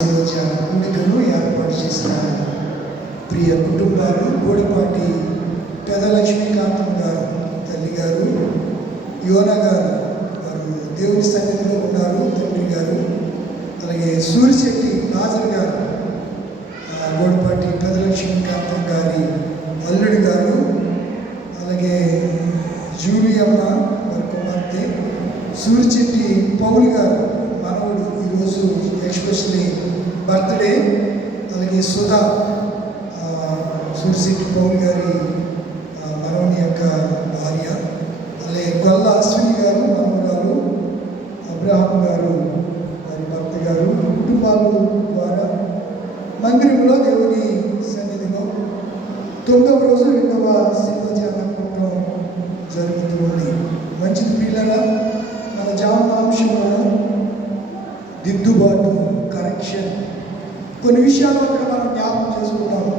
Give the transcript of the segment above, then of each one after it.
కూడికను ఏర్పాటు చేసిన ప్రియ కుటుంబాలు గోడపాటి పెద లక్ష్మీకాంతం గారు తల్లి గారు, యోన గారు వారు దేవుని సన్నిధిలో ఉన్నారు, తండ్రి గారు. అలాగే సూరిశెట్టి నాజర్ గారు గోడపాటి పెద లక్ష్మీకాంతం గారి అల్లుడి గారు. అలాగే జూలియమ్మ వారి కుమార్తె, సూరిశెట్టి పౌల్ గారు మనవుడు, ఈరోజు ఎస్పెషల్లీ బర్త్డే. అలాగే సుధా సూరిశెట్టి పౌల్ గారి మనవుని యొక్క భార్య. అలాగే గొల్ల అశ్విని గారు మనవరాలు, అబ్రహాం గారు వారి భర్త గారు. కుటుంబాలు ద్వారా మందిరంలో దేవుని సన్నిధిలో 9వ రోజు 2వ శిల్వధ్యానం కూటం జరుగుతూ ఉంది. మంచిది పిల్లరా, మన జామాంశంలో దిద్దుబాటు, కరెక్షన్, కొన్ని విషయాలు అక్కడ మనం జ్ఞాపకం చేసుకుంటాము.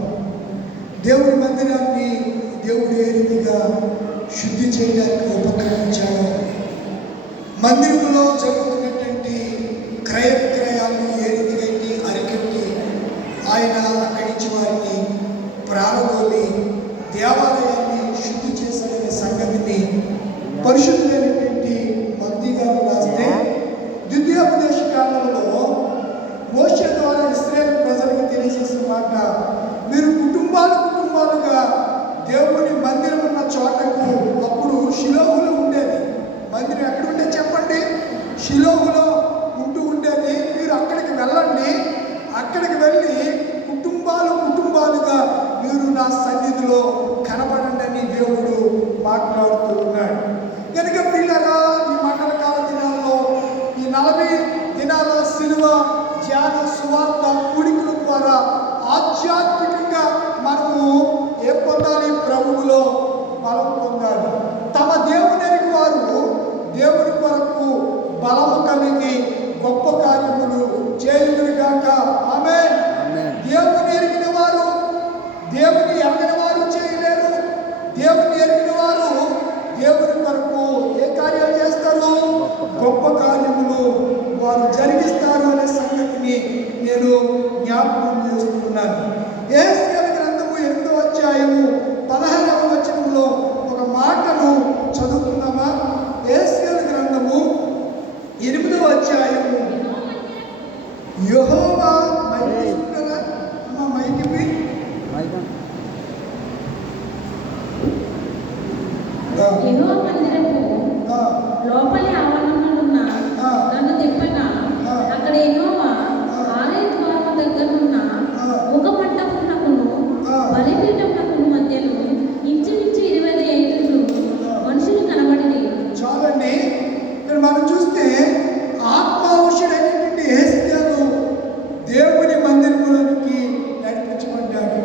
దేవుడి మందిరాన్ని దేవుడు ఏ రీతిగా శుద్ధి చేయడానికి ఉపక్రమించాడు, మందిరంలో జరుగుతున్నటువంటి క్రయ విక్రయాలను ఏ రీతిగా అరికట్టి ఆయన అక్కడి నుంచి వారిని ప్రారంభోలి దేవాలయాన్ని శుద్ధి చేశాడనే సంగతిని పరిశుద్ధులైనటువంటి మత్తయి గారు రాస్తే, ద్వితీయోపదేశ కాలంలో మోషే ద్వారా ఇశ్రాయేలు ప్రజలకు తెలియజేసిన మాట, మీరు కుటుంబాలుగా దేవుని మందిరం ఉన్న చోటకు, అప్పుడు షిలోహులో ఉండేది మందిరం. ఎక్కడ ఉండేది చెప్పండి? షిలోహులో ఉండేది. మీరు అక్కడికి వెళ్ళండి, అక్కడికి వెళ్ళి కుటుంబాలుగా మీరు నా సన్నిధిలో కనబడండి అని దేవుడు మాట్లాడుతూ ఉన్నాడు. కనుక పిల్లగా ఈ మండల కాల దినాల్లో, ఈ 40 దినాల శిలువ ధ్యాన సువార్త కూడికల ద్వారా ఆధ్యాత్మికంగా మనము ఏ పొందాలి? ప్రభువులో బలం పొందాలి. తమ దేవుని ఎరిగిన వారు దేవుని కొరకు బలము కలిగి గొప్ప కార్యములు చేయుదురుగాక. ఆమేన్. దేవుని ఎరిగిన వారు దేవుని ఎరగని వారు చేయలేరు. దేవుని ఎరిగిన వారు దేవుని కొరకు ఏ కార్యాలు చేస్తారు? గొప్ప కార్యములు వారు జరిగిస్తారు అనే సంగతిని నేను జ్ఞాపకం చేస్తున్నాను. యేసయ్య గ్రంథము 8వ అధ్యాయము 16వ వచనంలో ఒక మాటను చదువుకుందామా? యేసయ్య గ్రంథము 8వ అధ్యాయము, యెహోవా లోపలి ఆవరణమున్న నన్ను తిప్పగా, అక్కడ యెహోవా ఆలయ ద్వారము దగ్గరనున్న ఒక మంటపమునకును బలిపీఠమునకును మధ్యలో ఇంచుమించు 25 మనుషులు కనబడి. చాలండి. ఇక్కడ మనం చూస్తే ఆత్మావశుడైనటువంటి యేసయ్యను దేవుని మందిరంలోనికి నడిపించబడ్డాడు.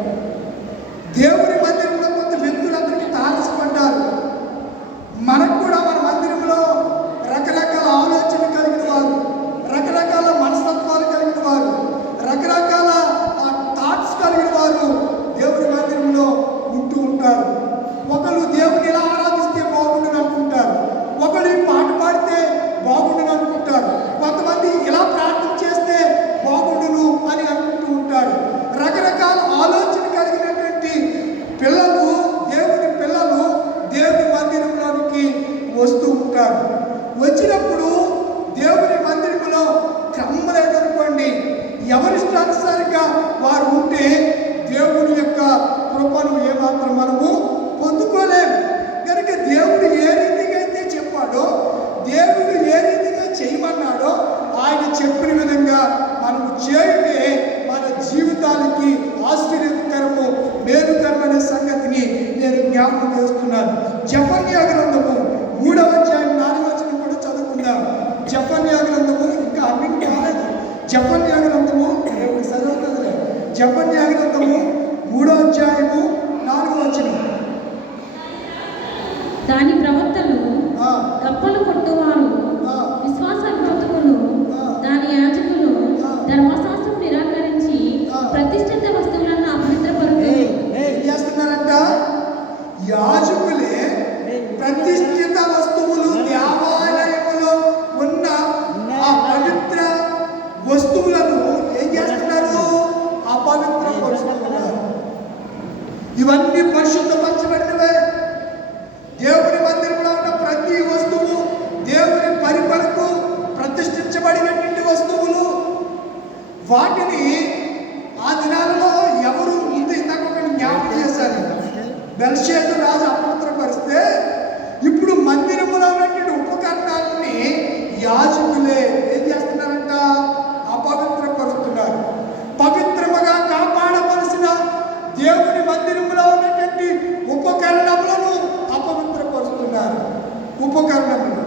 దేవుని మందిరంలో కొంత వ్యక్తులందరికీ తారసపడ్డారు. మనకు కూడా మన మందిరంలో రకరకాల ఆలోచన కలిగిన వారు, రకరకాల మనస్తత్వాలు కలిగిన వారు, రకరకాల థాట్స్ కలిగిన వారు దేవుని మందిరంలో ఉంటూ ఉంటారు. ఒకళ్ళు దేవుని ఇలా ఆరాధిస్తే బాగుండని అనుకుంటారు, ఒకళ్ళు ఈ పాట పాడితే బాగుండని అనుకుంటారు, కొంతమంది ఇలా ప్రార్థన చేస్తే బాగుండును అని అనుకుంటూ ఉంటారు. రకరకాల ఆలోచన కలిగినటువంటి పిల్లలు, దేవుని పిల్లలు దేవుని మందిరంలోనికి వస్తూ ఉంటారు. వచ్చినప్పుడు దేవుని మందిరంలో క్రమం లేదనుకోండి, ఎవరిష్టానుసారంగా వారు ఉంటే దేవుని యొక్క కృపను ఏమాత్రం మనము పొందుకోలేము. కనుక దేవుడు ఏ రీతిగా అయితే చెప్పాడో, దేవుడు ఏ రీతిగా చేయమన్నాడో ఆయన చెప్పిన విధంగా మనము చేయుటే మన జీవితానికి ఆశ్చర్యకరము, మేలుకరమనే సంగతిని నేను జ్ఞాపకం చేస్తున్నాను. జెఫన్యా గ్రంథము 3వ అధ్యాయం 4వ వచనం కూడా చదువుకుందాం. జెఫన్యా గ్రంథము, ఇంకా అన్నింటి కాలేదు. జెఫన్యా గ్రంథము చదువుతుంది. జెఫన్యా గ్రంథము 3వ అధ్యాయము 4వ వచనం. దాని ప్రవక్తలు, కప్పలు కొట్టువారు, విశ్వాసఘాతకులు, దాని యాజకులు ధర్మశాస్త్రం నిరాకరించి ప్రతిష్ఠిత వస్తువులను అపవిత్రపరుచుట. ఏం చేస్తున్నారంట? యాజకులే ప్రతిష్ఠిత వస్తువులు, దేవాలయములో ఉన్న ఆ పవిత్ర వస్తువులను ఏం చేస్తారు? వాటిని ఆ దినాలలో ఎవరు ఇందాక ఒకటి జ్ఞాపకం చేశారు. బెల్షేతు రాజు అపవిత్రపరిస్తే ఇప్పుడు మందిరములో ఉన్నటువంటి ఉపకరణాలని యాజకులే ఏం చేస్తున్నారంట? అపవిత్రపరుస్తున్నారు. పవిత్రముగా కాపాడవలసిన దేవుని మందిరములో ఉన్నటువంటి ఉపకరణములను అపవిత్రపరుస్తున్నారు. ఉపకరణములు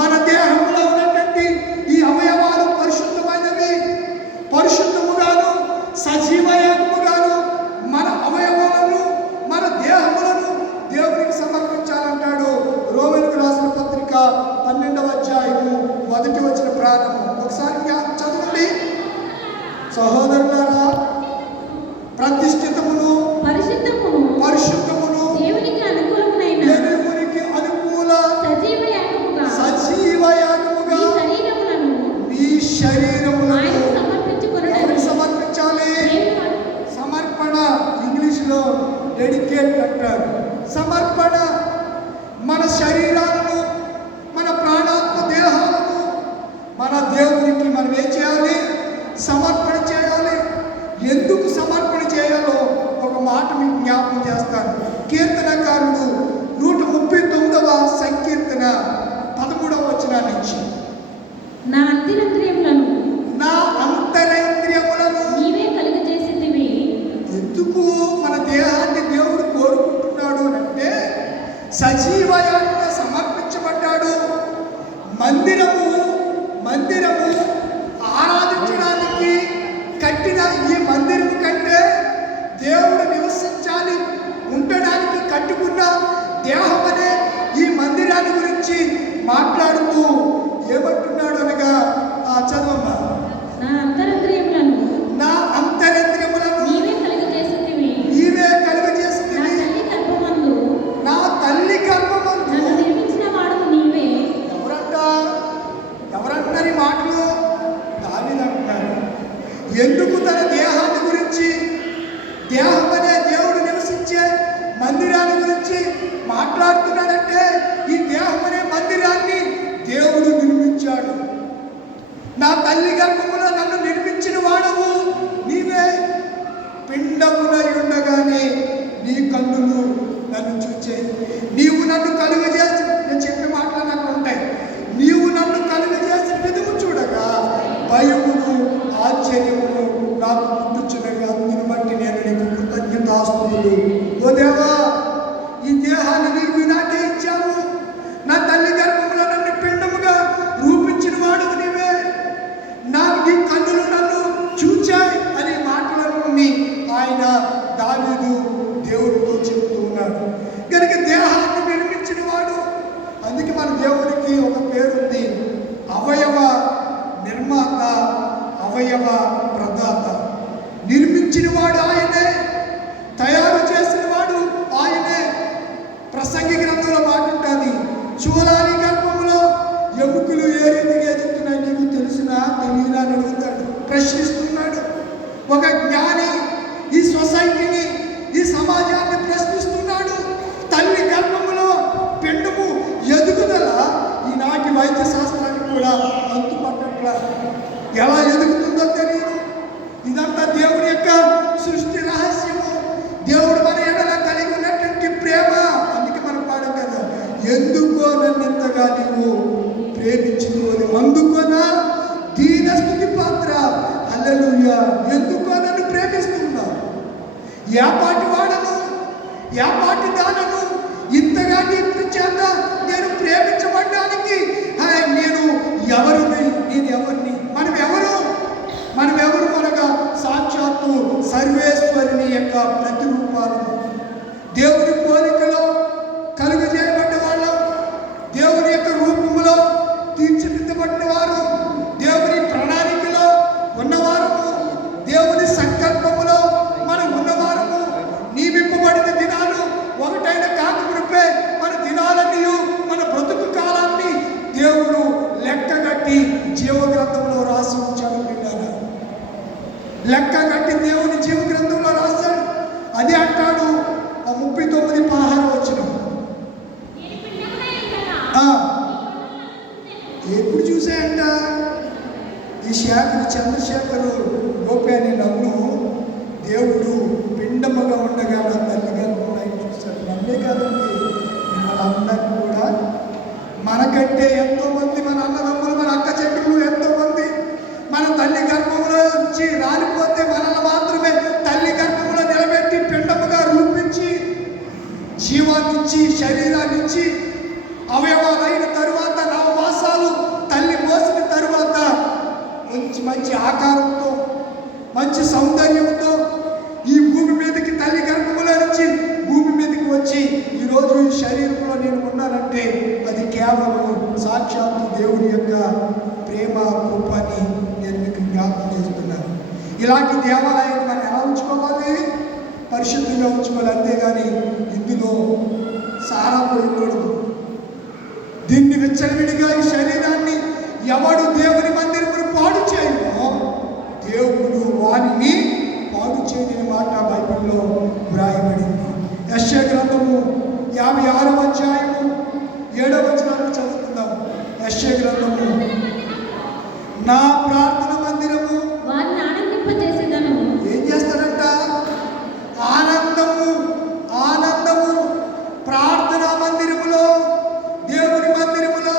మన దేహంలో ఉన్నటువంటి ఈ అవయవాలు పరిశుద్ధమైనవి. పరిశుద్ధముగాను సజీవయాగముగాను మన అవయవాలను మన దేహములను దేవునికి సమర్పించాలంటాడు. రోమీయులకు రాసిన పత్రిక 12వ అధ్యాయము 1వ వచనం ప్రారంభం. ఒకసారి చదవండి. సహోదరులారా, ప్రతిష్ఠితమును పరిశుద్ధమును దేవునికి అనుకూలమైన అనుకూల సజీవ యాగముగా మీ శరీరములను ఎవరికి సమర్పించాలి? సమర్పణ, ఇంగ్లీష్లో డెడికేట్ అంటారు. సమర్పణ. మన శరీరాలను మన ప్రాణాత్మ దేహాలను మన దేవునికి మనం ఏం చేయాలి? సమర్పణ చేయాలి. ఎందుకు సమర్పణ చేయాలో ఒక మాట మీకు జ్ఞాపకం చేస్తాను. కీర్తనకారుడు 139వ సంకీర్తన 13వ వచనాన్ని ఇచ్చి, నా అంతరేంద్రియములను నీవే కలుగజేసితివి. ఎందుకు మన దేహాన్ని దేవుడు కోరుకుంటున్నాడు అంటే సజీవయాన్ని సమర్పించబడ్డాడు. మందిరము ఆరాధించడానికి కట్టిన ఈ మందిరం కంటే దేవుడు నివసించాలి ఉండడానికి కట్టుకున్న దేహం అనే ఈ మందిరాన్ని గురించి మాట్లాడుతూ ఏమంటున్నాడు అనగా చదవమ్మా. నా అంతరేంద్రియములను నీవే కలుగజేసితివి. నా తల్లి గర్భమందు నిర్మించిన వాడు నీవే. ఎవరంటున్నారు ఈ మాటలు? దావీదు అంటున్నాడు. ఎందుకు తన దేహాన్ని గురించి, దేహం అనే దేవుడు నివసించే మందిరాన్ని గురించి మాట్లాడుతున్నాడంటే ఈ దేహం అనే మందిరాన్ని దేవుడు నిర్మించాడు. నా తల్లి గర్భములో నన్ను నిర్మించిన వాడవు నీవే. పిండమునై ఉండగానే నీ కన్నులు నన్ను చూచే. నీవు నన్ను కలుగజేసి, నేను చెప్పే మాటలు నాకు ఉంటాయి. నీవు నన్ను కలుగజేసిన విధము చూడగా భయమును ఆశ్చర్యమును నాకు పుట్టుచున్నవి. అందుని బట్టి నేను నీకు కృతజ్ఞతాస్తుతులు. ఓ దేవా, ఈ దేహాన్ని నీకు నాకే ఇచ్చావు. నా తల్లి గర్భంలో నన్ను పిండముగా రూపించిన వాడు నీవే. నీ కన్నులు నన్ను చూచాయి అనే మాటలన్నీ ఆయన దావీదు దేవుడితో చెప్తూ ఉన్నాడు. కనుక దేహాన్ని నిర్మించిన వాడు. అందుకే మన దేవుడికి ఒక పేరుంది, అవయవ నిర్మాత, అవయవ ప్రదాత. నిర్మించిన వాడు ఆయనే, తయారు చేసిన వాడు ఆయనే. ప్రసంగి గ్రంథంలో మాట ఉంటుంది, చూలాలి గర్భంలో ఎముకలు ఏ రీతిగా ఎదుగుతున్నాయి నీకు తెలుసునా తెలియనా అని అడుగుతాడు, ప్రశ్నిస్తున్నాడు. ఒక జ్ఞాని ఈ సొసైటీని, ఈ సమాజాన్ని ప్రశ్నిస్తున్నాడు. తల్లి గర్భములో పిండము ఎదుగుదల ఈనాటి వైద్య శాస్త్రానికి కూడా అంతుపట్టట్ల. ఎలా ఎదుగుతుందో తెలియదు. ఇదంతా దేవుడి యొక్క సృష్టి రహస్యము. దేవుడు మన ఎడల కలిగి ఉన్నటువంటి ప్రేమ. అందుకే మనం పాడం కదా, ఎందుకో నన్ను ఇంతగా నీవు ప్రేమించుకోని అందుకోనా దీన స్తుతి పాత్ర. హల్లెలూయా. ఎందుకో నన్ను ప్రేమిస్తున్నావు. యాపాటి వాడను, యాపాటి దానను, ఇంతగా నీ చేత నేను ప్రేమించబడ్డానికి నేను ఎవరిని, నేను ఎవరిని, మనం ఎవరు మనగా సాక్షాత్తు సర్వేశ్వరుని యొక్క ప్రతిరూపాలు. దేవుని పోలికలో కలుగజేయబడ్డ వాళ్ళం, దేవుని యొక్క రూపంలో తీర్చిదిద్దబడిన వారు, దేవుని ప్రణాళికలో ఉన్నవారము, దేవుని సంకల్పములో మనం ఉన్నవారము. నియమింపబడిన దినాలు ఒకటైన కాకమునిపే మన దినాలన్నీ, మన బ్రతుకు కాలాన్ని దేవుడు లెక్కగట్టి జీవగ్రంథంలో రాసి ఉంచాడు. లెక్కగట్టి దేవుని జీవగ్రంథంలో రాశాడు. అది అంటాడు 39:16 వచనం. ఎప్పుడు చూసాయంట ఈ చంద్రశేఖరు ఇచ్చి శరీరాన్ని ఇచ్చి అవయవాలు అయిన తరువాత 9 మాసాలు తల్లి మోసిన తరువాత మంచి ఆకారంతో మంచి సౌందర్యంతో ఈ భూమి మీదకి తల్లి గర్భములో నుంచి భూమి మీదకి వచ్చి ఈరోజు ఈ శరీరంలో నేను ఉన్నానంటే అది కేవలం సాక్షాత్తు దేవుని యొక్క ప్రేమ కృపని నేను మీకు జ్ఞాపకం చేస్తున్నాను. ఇలాంటి దేవాలయాన్ని మనం ఎలా ఉంచుకోవాలి? పరిశుద్ధంగా ఉంచుకోవాలి, అంతేగాని ఇందులో సారా పోయకూడదు. దీన్ని విచ్చలవిడిగా ఈ శరీరాన్ని ఎవడు దేవుని మందిరమును పాడు చేయమో దేవుడు వారిని పాడు చేయని మాట బైబిల్లో వ్రాయబడింది. యెషయా గ్రంథము 56వ అధ్యాయము 7వ వచనాన్ని చదువుకుందాం. యెషయా గ్రంథము, నా ప్రార్థన మందిరము వారిని ఆనందింపజేసేదను. ఏం చేస్తారంట? ఆనందము ప్రార్థనా మందిరములో, దేవుని మందిరములో,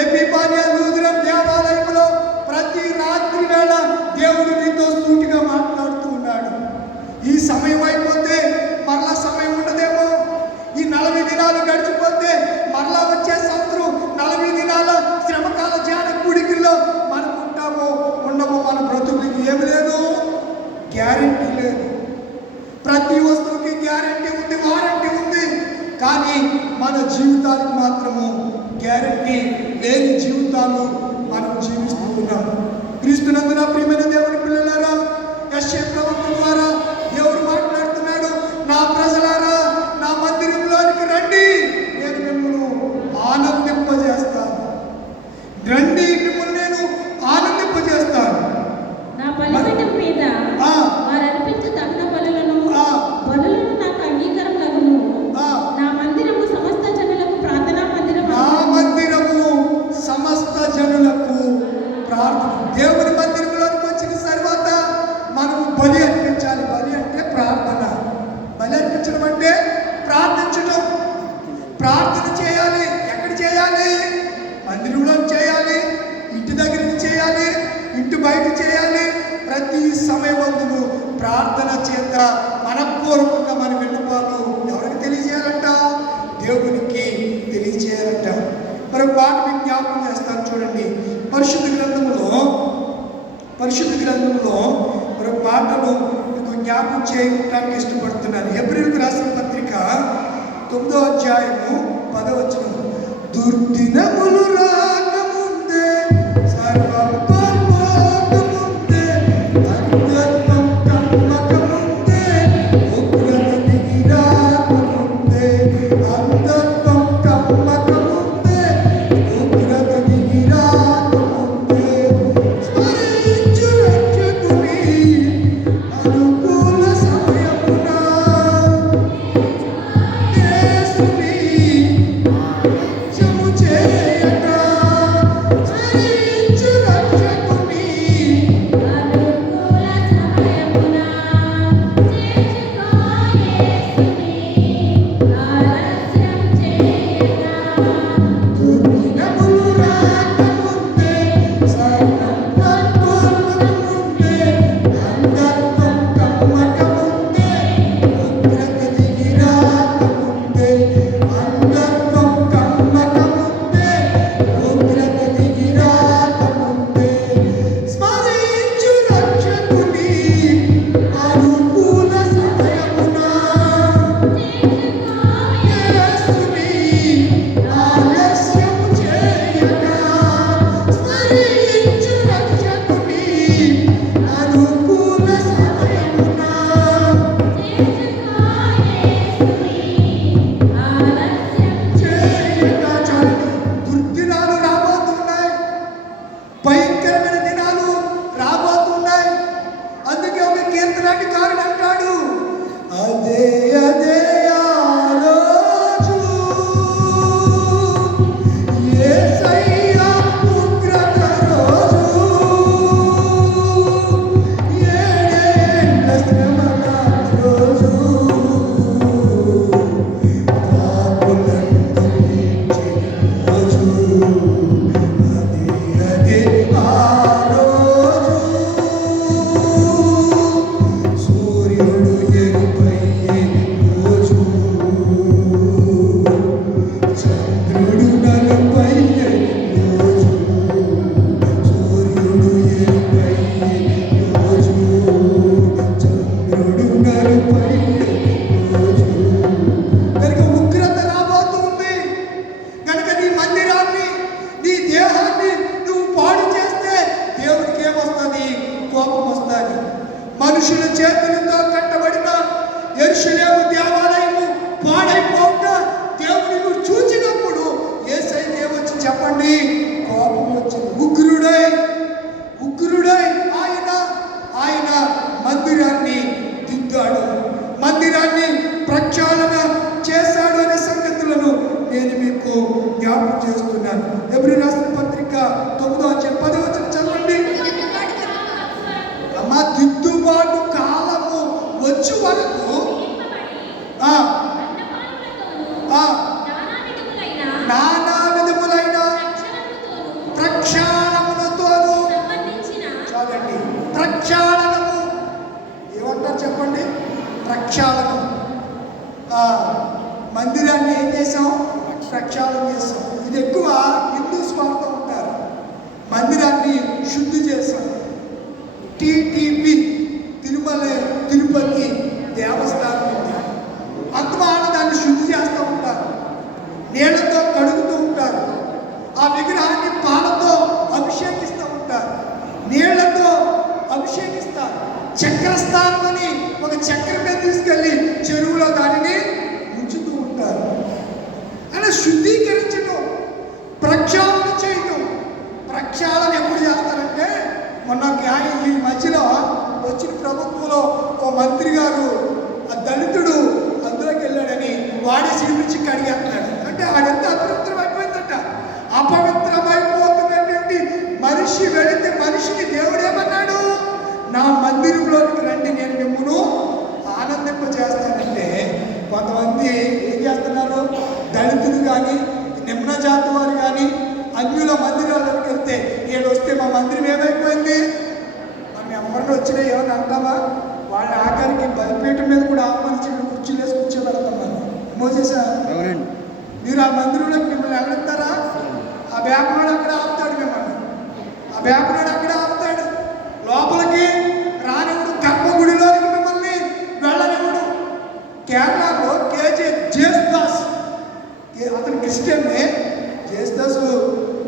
ఎపిఫానియా లూథరన్ దేవాలయములో ప్రతి రాత్రి వేళ దేవుడు నీతో సూటిగా మాట్లాడుతూ ఉన్నాడు. ఈ సమయం అయిపోతే మరలా సమయం ఉండదేమో. ఈ 40 దినాలు గడిచిపోతే మరలా వచ్చే సంవత్సరం 40 దినాల శ్రమకాల ధ్యాన కూడికల్లో మనం ఉంటామో ఉండమో మన బ్రతుకులకి ఏమి లేదు, గ్యారెంటీ లేదు. ప్రతి వస్తువుకి గ్యారెంటీ ఉంది, వారంటీ ఉంది. కానీ మన జీవితానికి మాత్రము గ్యారెంటీ లేని జీవితాలు మనం జీవిస్తూ ఉన్నాం. క్రీస్తునందున ప్రియమైన దేవుని పిల్లలారా, యెషయా ప్రవక్త ద్వారా దేవుడు మాట్లాడుతున్నాడు. నా ప్రజలారా, నా మందిరంలోనికి రండి, నేను మిమ్మల్ని ఆనందింపజేస్తాను. రండి, మిమ్మల్ని నేను ఆనందింపజేస్తాను. నా బలిపీఠం మీద వారు అర్పించు దహన బలులను నాకు అంగీకారములగును. నా మందిరము సమస్త జనులకు ప్రార్థనా మందిరము. నా మందిరము సమస్త జనులకు ప్రార్థన. దేవుని మందిరంలోకి వచ్చిన తర్వాత మనము బలి అర్పించాలి. బలి అంటే ప్రార్థన. బలి అర్పించడం అంటే ప్రార్థించడం. ప్రార్థన చేయాలి. ఎక్కడ చేయాలి? మందిరంలో చేయాలి, ఇంటి దగ్గర చేయాలి, ఇంటి బయట చేయాలి. ప్రతి సమయమందును ప్రార్థన చేత మనపూర్వకంగా మన విన్నపాలు ఎవరికి తెలియజేయాలంట? దేవునికి తెలియజేయాలంట. మరి వాటిని జ్ఞాపకం చేస్తాను చూడండి. పరిశుద్ధ గ్రంథంలో మరి మాటలు మీకు జ్ఞాపకం చేయడానికి ఇష్టపడుతున్నాను. హెబ్రీయులకు రాసిన పత్రిక 9వ అధ్యాయము 10వ వచనం, దుర్దినములు రాకముందే సర్వం కోల్పోకముందే అద్భుతం కమ్మకముందే ఉగ్రత దిగిరాకముందే అంధత్వం కమ్మకముందే ఉగ్రత దిగిరాకముందే స్మరించు రక్షకుని అనుకూల సమయమున యేసుని జము చేయక స్మరించు రక్షకుని అనుకూల సమయమున చేర్చుకో యేసుని ఆలస్యం చేయగా. దుర్దినములు రాకముందే సర్వం కోల్పోకముందే అంధత్వం కమ్మకముందే ఉగ్రత దిగిరాకముందే అంధత్వం కమ్మకముందే ఉగ్రత దిగిరాకముందే స్మరించు రక్షకుని అనుకూల సమయమున యేసుని ఆలస్యము చేయగా స్మరించు రక్షకుని అనుకూల సమయమున చేయగా. చాలండి. దుర్దినాలు రాబోతున్నాయి, భయంకరమైన దినాలు రాబోతున్నాయి. అందుకే ఒక కీర్తనాకారుడు అంటాడు, అదే అదే ఆ రోజు యేసయ్య ఉగ్రత రోజు, ఏడేండ్ల శ్రమల రోజు, పాపులందరినీ రోజు, అదే అదే ఆ రోజు, సూర్య మనుషుల చేతులతో కట్టబడిన యెరూషలేము దేవాలయము పాడైపోక దేవుడిని చూచినప్పుడు యేసయ్య ఏమొచ్చి చెప్పండి, కోపం వచ్చింది. ఉగ్రుడై ఆయన మందిరాన్ని దిద్దాడు, మందిరాన్ని ప్రక్షాళన చేశాడు అనే సంగతులను నేను మీకు జ్ఞాపకం చేస్తున్నాను. ఎబ్రీ రాసిన పత్రిక 9:10 చదవండి. అమ్మ, దిద్దుబాటు కాలము వచ్చే వరకు నానా విధములైన ప్రక్షాళనతోను, చాలండి, ప్రక్షాళనము ఏమంటారు చెప్పండి, ప్రక్షాళనం. మందిరాన్ని ఏం చేసాం, ప్రక్షాళన చేసాం. ఇది ఎక్కువ హిందూస్ వాడుతూ ఉంటారు. మందిరాన్ని శుద్ధి చేసాం. టిటిపి తిరుమల తిరుపతి దేవస్థానం ఉంది. అంతమాన దాన్ని శుద్ధి చేస్తూ ఉంటారు, నీళ్లతో కడుగుతూ ఉంటారు. ఆ విగ్రహాన్ని పాలతో అభిషేకిస్తూ ఉంటారు, నీళ్లతో అభిషేకిస్తారు. చక్రస్థానం అని ఒక చక్ర మీద తీసుకెళ్ళి చెరువులో దానిని ఉంచుతూ ఉంటారు. అని శుద్ధీకరించడం, ప్రక్షాళన చేయటం. ప్రక్షాళన ఎప్పుడు చేస్తారంటే, మొన్న ఈ మధ్యలో వచ్చిన ప్రభుత్వంలో ఓ మంత్రి గారు ఆ దళితుడు అందులోకి వెళ్ళాడని వాడే చూపించి కడిగేస్తున్నాడు. అంటే ఆడెంత అపవిత్రం అయిపోయిందట. అపవిత్రమైపోతున్నటువంటి మనిషి వెళితే మనిషిని దేవుడు ఏమన్నాడు, నా మందిరంలోనికి రండి, నేను మిమ్మల్ని ఆనందింపజేస్తానంటే కొంతమంది ఏం చేస్తున్నారు, దళితులు కానీ నిమ్న జాతి వారు కానీ అన్యుల మందిరాల్లోకి వెళ్తే వీళ్ళు వస్తే మా మందిరం ఏమైపోయింది, మనం ఎవరిని వచ్చినా ఏమని అంటామా, వాళ్ళ ఆఖరికి బలిపీఠం మీద కూడా ఆహ్వానించి కుర్చీలు వేసి కూర్చోబెడతాం. మోసేసా, మీరు ఆ మందిరంలోకి మిమ్మల్ని వెళ్ళిస్తారా? ఆ వేపనాడు అక్కడ ఆపుతాడు మిమ్మల్ని, ఆ వేపనాడు అక్కడ ఆపుతాడు. లోపలికి రానివ్వడు, గర్భగుడిలోనికి మిమ్మల్ని వెళ్ళనివ్వడు. కేరళలో జేసుదాస్, అతను క్రిస్టియన్నే. జేసుదాస్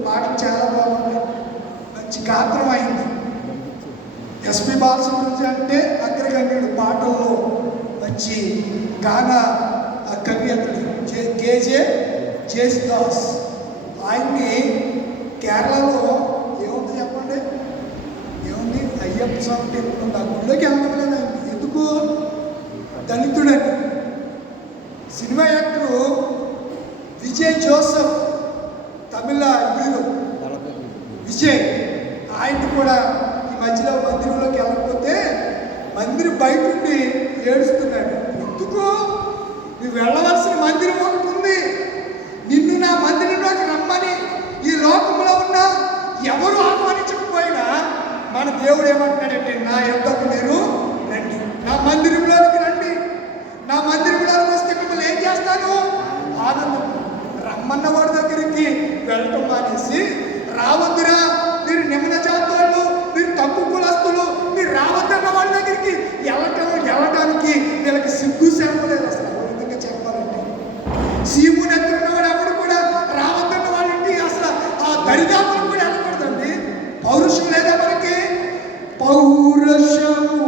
పాటలు చాలా బాగుంటాయి, మంచి గాత్రం అయింది. ఎస్పి బాలసుబ్రహ్మణ్యం అంటే అగ్రగణ్యుడు, పాటల్లో మంచి గాన కవి అతడు. జేసుదాస్ ఆయన్ని కేరళలో ఏముంది చెప్పండి, ఏముంది, అయ్యప్ప స్వామి టెంపుల్ ఉంది. ఆ గుళ్ళోకి వెళ్ళలేదు ఆయన. ఎందుకు, దళితుడని. సినిమా యాక్టరు విజయ్ జోసెఫ్, తమిళ హీరో విజయ్, ఆయన్ని కూడా ఈ మధ్యలో మందిరంలోకి వెళ్ళకపోతే మందిరం బయట ఉండి ఏడుస్తున్నాడు. ఎందుకు, నువ్వు వెళ్ళవలసిన మందిరం ఒకటి ఉంది, నిన్ను నా మందిరంలోకి రమ్మని ఈ లోకంలో ఉన్న ఎవరు ఆహ్వానించకపోయినా మన దేవుడు ఏమంటున్నాడంటే, నా యొద్దకు మీరు రండి, నా మందిరంలోకి రండి. నా మందిరంలోకి వస్తే మిమ్మల్ని ఏం చేస్తాను, ఆనందం. రమ్మన్న వాడి దగ్గరికి వెళ్ళటం మానేసి, రావద్దురా మీరు నిమ్న జాతి వాళ్ళు, మీరు తక్కువ కులస్తులు, మీరు రావద్దన్న వాళ్ళ దగ్గరికి వెళ్ళడానికి వీళ్ళకి సిగ్గు చెప్పలేదు. అసలు ఒక విధంగా చెప్పాలంటే సీముని ఎత్తున్నవాడు ఎవరు కూడా రావద్దన్న వాళ్ళ ఇంటికి అసలు ఆ దరిదాపులకు కూడా వెళ్ళకూడదండి. పౌరుషం లేదా మనకి, పౌరుషము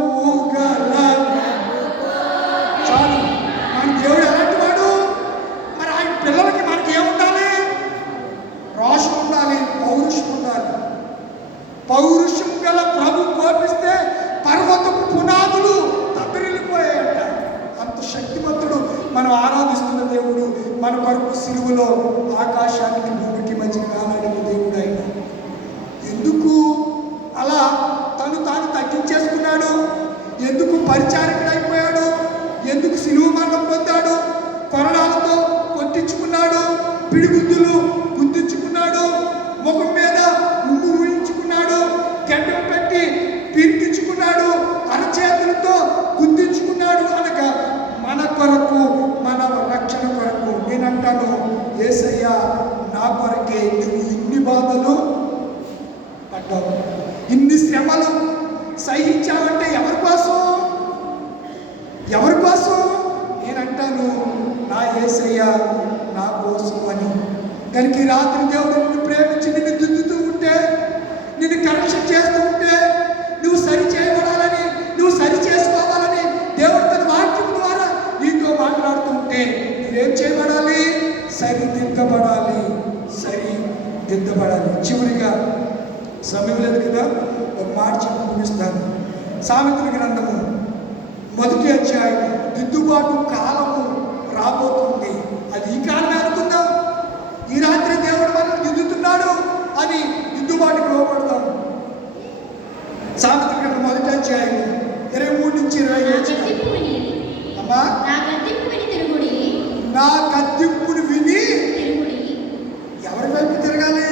గల చాలు. మన దేవుడు ఎలాంటి వాడు, మరి ఆయన పిల్లలకి మనకి ఏముండాలి, రోషం ఉండాలి, పౌరుషం ఉండాలి. పౌరుషం గల ప్రభు కోపిస్తే పర్వతపు పునాదులు తత్తరిల్లిపోయాయంట. అంత శక్తిమంతుడు మనం ఆరాధిస్తున్న దేవుడు. మన కొరకు సిలువలో ఆకాశానికి భూమికి మధ్య కాలాడిన దేవుడు ఆయన. ఎందుకు అలా తను తాను తగ్గించేసుకున్నాడు, ఎందుకు పరిచారకుడు అయిపోయాడు, ఎందుకు సిలువ మరణం పొందాడు, కొరడాలతో కొట్టించుకున్నాడు, పిడిగుద్దులు గుద్దించుకున్నాడు, ముఖం మీద ఉమ్ము ఊహించుకున్నాడు, గడ్డం పెట్టి పీర్పించుకున్నాడు, అరచేతులతో గుద్దించుకున్నాడు అనగా మన కొరకు, మన రక్షణ కొరకు. నేనంటాను, యేసయ్య నా కొరకే నువ్వు ఇన్ని బాధలు పడ్డావు, ఇన్ని శ్రమలు సహించావంటే ఎవరి కోసం, ఎవరి కోసం? నేనంటాను, నా యేసయ్య నా కోసం అని. కనుక ఈ రాత్రి దేవుడు నిన్ను ప్రేమించి నిన్ను దిద్దుతూ ఉంటే, నిన్ను కరెక్షన్ చేస్తూ ఉంటే, నువ్వు సరి చేయబడాలని, నువ్వు సరి చేసి చివరిగా సమయం లేదు కదా, ఒక మాట చెప్పి ముగిస్తాను. సామెతల గ్రంథము 1వ అధ్యాయం, దిద్దుబాటు కాలము రాబోతుంది. అది ఈ కాలమే అనుకుందాం. ఈ రాత్రి దేవుడు మనల్ని దిద్దుతున్నాడు అని దిద్దుబాటుకు లోపడదాం. సామెతల గ్రంథం 1వ అధ్యాయం 23 నుంచి 25. అమ్మా, నా గద్దింపును విని ఎవరి వైపు తిరగాలి?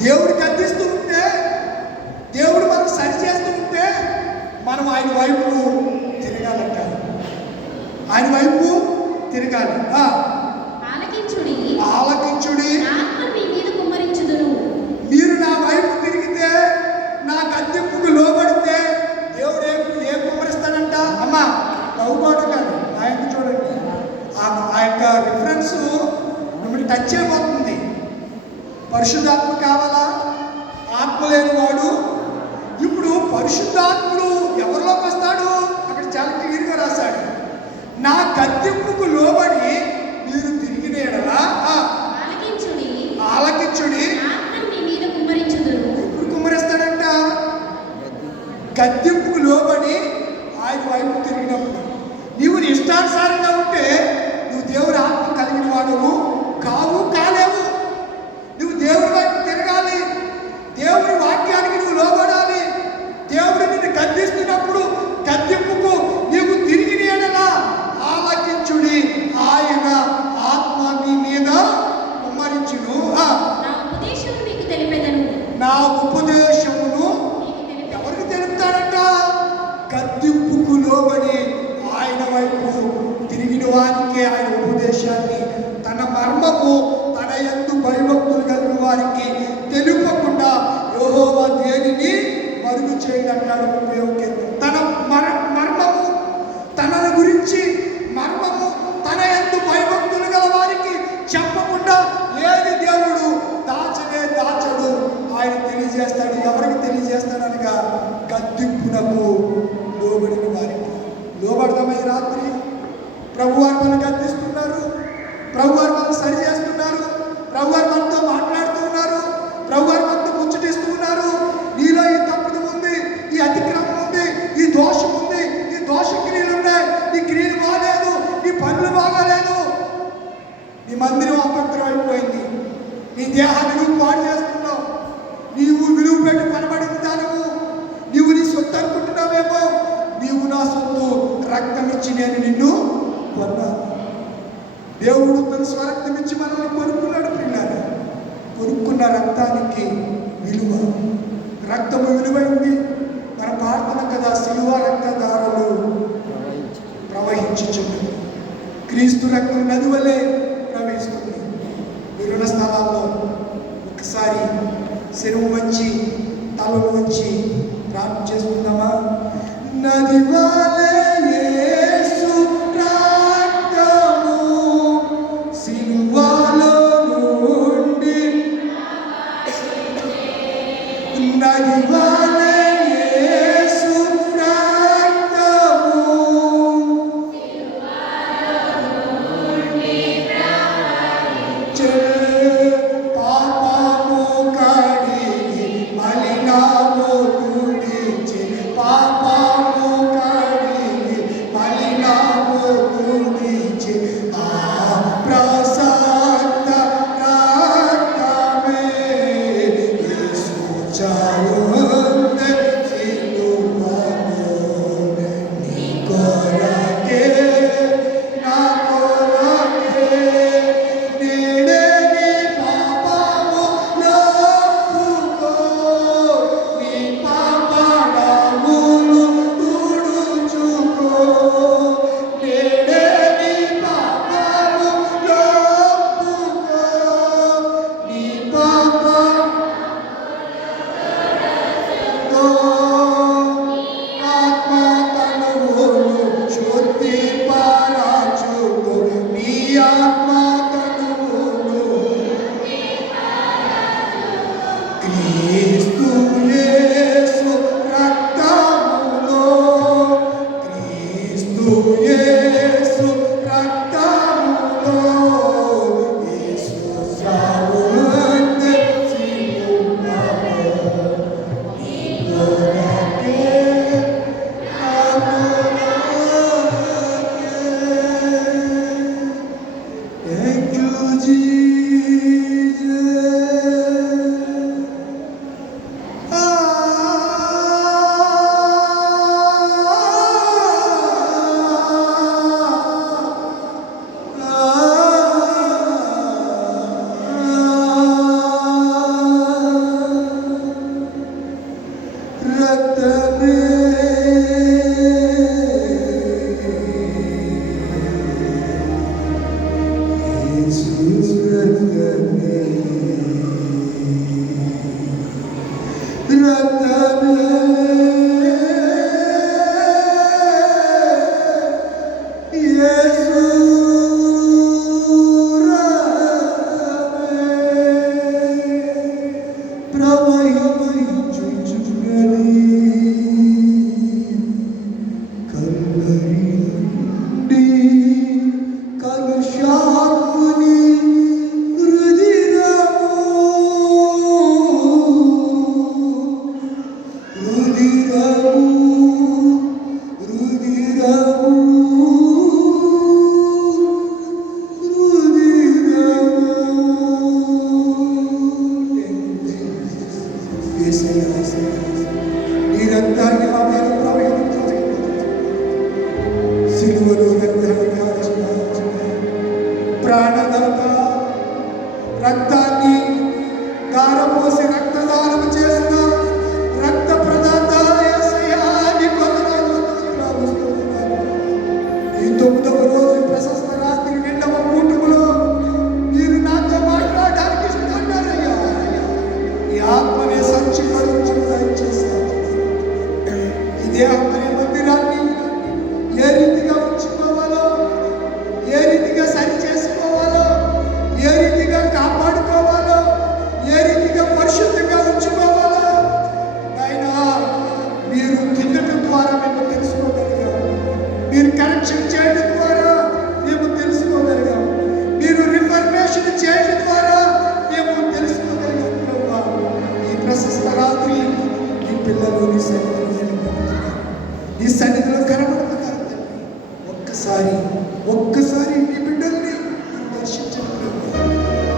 దేవుడు గద్దిస్తూ ఉంటే, దేవుడు మనం సరి చేస్తూ ఉంటే మనం ఆయన వైపు తిరగాలంట. ఆయన వైపు తిరగాలి. ఆలకించుడి, మీరు నా వైపు తిరిగితే, నా గద్దింపుకు లోబడితే దేవుడు ఏం కుమ్మరిస్తాడంట? అమ్మా, నవ్వుకోవడం కాదు, ఆయన చూడండి. ఆ యొక్క రిఫరెన్స్ మిమ్మల్ని టచ్ అయిపోతుంది. పరిశుద్ధాత్మ కావాలా? ఆత్మ లేని వాడు. ఇప్పుడు పరిశుద్ధాత్ముడు ఎవరిలోకి వస్తాడు? అక్కడ చాలా క్లియర్గా రాశాడు, నా గద్దింపుకు లోబడి మీరు తిరిగిన ఎడల ఆలకించుడి. ఇప్పుడు కుమ్మరిస్తాడంట, గద్దింపుకు లోబడి ఆయన వైపు తిరిగినప్పుడు. నీవు ఇష్టానుసారంగా ఉంటే నువ్వు దేవుడి ఆత్మ కలిగిన వాడువు కాలేవు. నువ్వు దేవుడి వైపు తిరగాలి. దేవుడి వాక్యానికి నువ్వు లోబడాలి. దేవుడు నిన్ను గద్దిస్తున్నప్పుడు గద్దింపుకు నీవు తిరిగిన ఎడల ఆలకించుడి, ఆయన ఆత్మ నీ మీద కుమ్మరించును. నా ఉపదేశమును ఎవరికి తెలుపుతాడంట? గద్దింపుకు లోబడి ఆయన వైపు తిరిగిన వారికి ఆయన ఉపదేశాన్ని, తన మర్మము తన యందు భయభక్తులు కలిగిన వారికి తెలుపకుండా యెహోవా దేనిని మరుగు చేయడంటాడు. తన మర్మము, తనను గురించి మర్మము తన యందు భయభక్తులు గల వారికి చెప్పకుండా ఏది దేవుడు దాచడు. ఆయన తెలియజేస్తాడు. ఎవరికి తెలియజేస్తాడనగా గద్దింపునకు లోబడిన వారికి. లోబడదామై రాత్రి ప్రభువారు మనల్ని గద్దిస్తున్నారు, ప్రభువారు మనల్ని సరి చేస్తున్నారు, ప్రభువారు మనతో మాట్లాడుతూ ఉన్నారు, ప్రభువారు మనతో ముచ్చటిస్తూ ఉన్నారు. నీలో ఈ తప్పిదం ఉంది, ఈ అతిక్రమం ఉంది, ఈ దోషం ఉంది, ఈ దోష క్రియలు ఉన్నాయి, నీ క్రియలు బాగాలేదు, నీ పనులు బాగాలేదు, నీ మందిరం అపవిత్రం అయిపోయింది, నీ దేహాన్ని నువ్వు పాడు చేస్తున్నావు, నీవు విలువ పెట్టి కనబడింది దానము, నీవు నీ సొత్తు అనుకుంటున్నావేమో. నీవు నా సొత్తు, రక్తం ఇచ్చి నేను నిన్ను కొన్నాను. దేవుడు తన స్వరక్తం ఇచ్చి మనల్ని కొనుక్కున్నాడు. పిల్లలు కొనుక్కున్న రక్తానికి విలువ, రక్తము విలువైంది. మన ప్రార్థన కదా, శిలువ రక్తధారలు ప్రవహించుచున్నది. క్రీస్తు రక్తం నది వలె ప్రవహిస్తుంది. మీరున్న స్థలాల్లో ఒకసారి శిరువు వంచి తలలు వంచి ప్రార్థన చేసుకుందామా? నది వలె యేసు రక్తము సిలువలో నుండి, నది వలె యేసు రక్తము పాపము కడిగి మలినము తుడిచి, పాపము దేహం అనే మందిరాన్ని ఏ రీతిగా ఉంచుకోవాలో, ఏ రీతిగా సరి చేసుకోవాలో, ఏ రీతిగా కాపాడుకోవాలో, ఏ రీతిగా పరిశుద్ధంగా ఉంచుకోవాలో ఆయన మీరు తినడం ద్వారా మేము తెలుసుకోగలిగాం. మీరు కరెక్షన్ చేయడం ద్వారా మేము తెలుసుకోగలిగాం. మీరు రిఫర్మేషన్ చేయడం ద్వారా మేము తెలుసుకోగలిగాం. ప్రభువా, ఈ ప్రశస్త రాత్రి ఈ పిల్లలు నీ సన్నిధిలో నిలబడుతున్నారు, నీ సన్నిధిలో కనబడుతున్నారు తండ్రి. ఒక్కసారి నీ బిడ్డల్ని దర్శించడం ప్రభువా.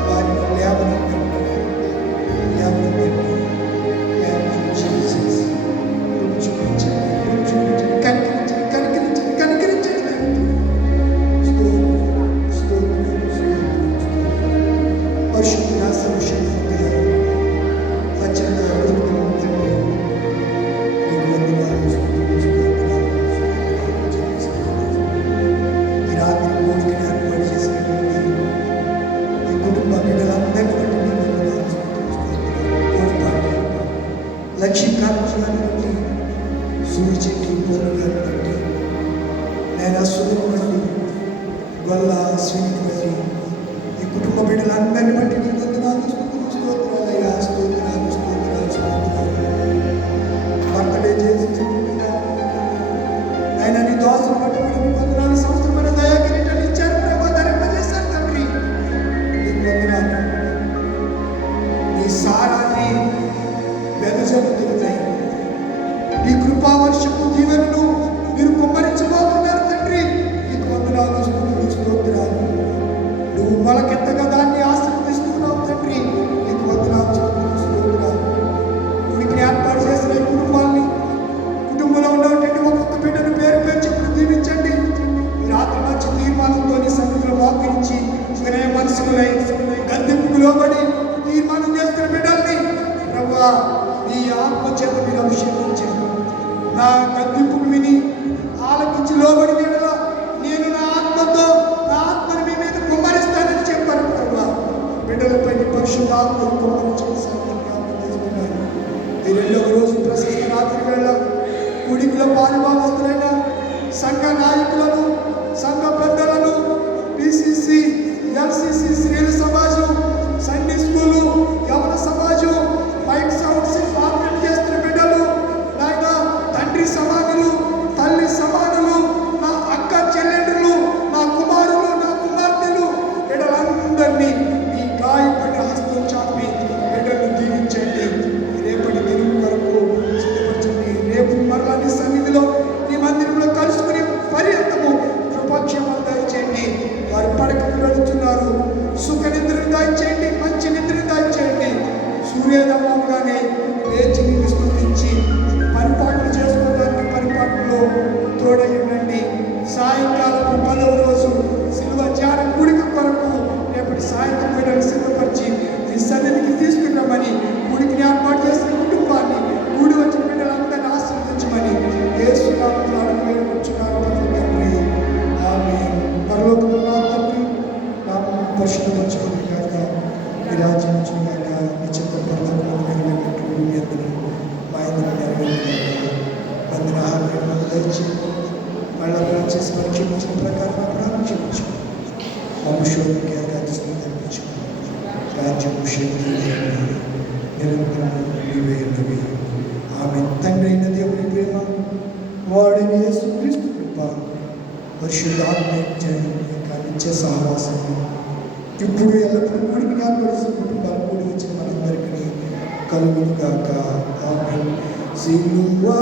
వారిని లేవనెత్తండి. లక్ష్మీకాంత్ గారిని బట్టి, సూర్యచెట్టి గోలు గారిని బట్టి, నేను సుధను బట్టి, గొల్ల అశ్విని బట్టి, ఈ కుటుంబ బిడ్డలందరిని బట్టి నీ వందనాలు, స్తోత్రాలయ్యా, స్తోత్రాలు. బర్త్డే చేసి ఆయన నీ దోసలు పట్టుకుని నీ వందనాలు, సంవత్సరమైన దయా కిరీటాలు ఇచ్చారు ప్రభు, ధరింపజేశారు తండ్రి. నీకు వందనాలు. నీ సారాన్ని వెదజల్లుతాయి. నీ కృపావర్షపు దీవెనను మీరు కుమ్మరించబోతున్నారు తండ్రి. నీకు వందనాలు, స్తోత్రాలు. నువ్వు మొలకెత్తగా దాన్ని ఆశీర్వదిస్తున్నావు తండ్రి. నీకు వందనాలు, స్తోత్రాలు. ఉనికి ఏర్పాటు చేసిన ఈ కుటుంబంలో ఉన్నటువంటి ఒక్కొక్క బిడ్డను పేరు చెప్పుడు దీవించండి. ఈ రాత్రి మంచి తీర్మానంతో నీ సన్నిధిలో మోకరించి వినయ మనసులై గద్దెంపుకు లోబడి తీర్మానం చేస్తున్న బిడ్డల్ని ప్రభువా నీ ఆత్మ చేత మీరు అభిషేకించారు. నా గద్దెంపుకు విని ఆలకించి లోబడి నీడలో నేను నా ఆత్మని మీ మీద కుమ్మరిస్తానని చెప్పారు ప్రభువా. బిడ్డలపై పరిశుద్ధ ఆత్మను కుమ్మరించేసాను. ఈ రెండవ రోజు ప్రశస్త రాత్రి వేళ కుడికిలో పాలుభాగస్తులైన సంఘ నాయకులను, సంఘ పెద్దలను, పిసిసి, ఎల్సిసి, స్త్రీల సమాజం, సండే స్కూలు, యవన సమాజం, మైక్ సౌండ్స్ ఆపరేట్ చేస్తున్న బిడ్డలు, నాయన తండ్రి సమానులు, తల్లి సమానులు, నా అక్క చెల్లెండ్రులు, నా కుమారులు, నా కుమార్తెలు, బిడ్డలందరినీ ఈ గాయపడిన హస్తం చాపి బిడ్డలను దీవించండి. రేపటి దినం వరకు సిద్ధపరచండి. రేపు మరలా నీ సన్నిధిలో నీ మందిరంలో కలుసుకుని పర్యంతము కృపాక్షేమాలు దయచేయండి. వారు పడకకు వెళుతున్నారు, సుఖ నిద్రను దయచేయండి, మంచి నిద్రను దయచేయండి. సూర్యోదయంగానే లేచి నీకు స్పందించి పరిపాలన చేసుకోవడానికి పరిపాలనలో తోడై ఉండండి. సాయంకాలం 10వ రోజు శిలువ ధ్యానం గుడికి కొరకు రేపటి సాయంత్రం బిడ్డలు సిద్ధపరిచి నీ సన్నిధికి తీసుకున్నామని గుడికి ఏర్పాటు చేసిన కుటుంబాన్ని, కూడి వచ్చిన బిడ్డలందరినీ ఆశీర్వదించమని యేసు నామములో అడుగు వేడుకుంటున్నాను తండ్రి. ఆమేన్. పరలోకములో నా తండ్రి, నామము పరిశుద్ధపరచబడును గాక, నీ రాజ్యం వచ్చును గాక, నీ చిత్తం పరలోకములో నెరవేరినట్లు భూమి యందును మా యందు నెరవేరును గాక. మందిర ఆహారం దయచేయండి. మళ్ళా చేసి మనం క్షమించిన ప్రకారం అపరాధం క్షమించు. వంశోనికి అగాధిస్తున్న తప్పించు. రాజ్యం శక్తి నిరంతరం నీవే ఉన్నవి. ఆమె తండ్రి అయిన దేవుని ప్రేమ, వాడైన యేసుక్రీస్తు కృప, పరిశుద్ధాత్మ నిత్య సహవాసం ఇప్పుడు ఎల్లప్పుడూ కూడి జ్ఞాపకం కుటుంబాలు కూడి వచ్చిన మనందరికీ కలుగును గాక. ఆమేన్. సిలువా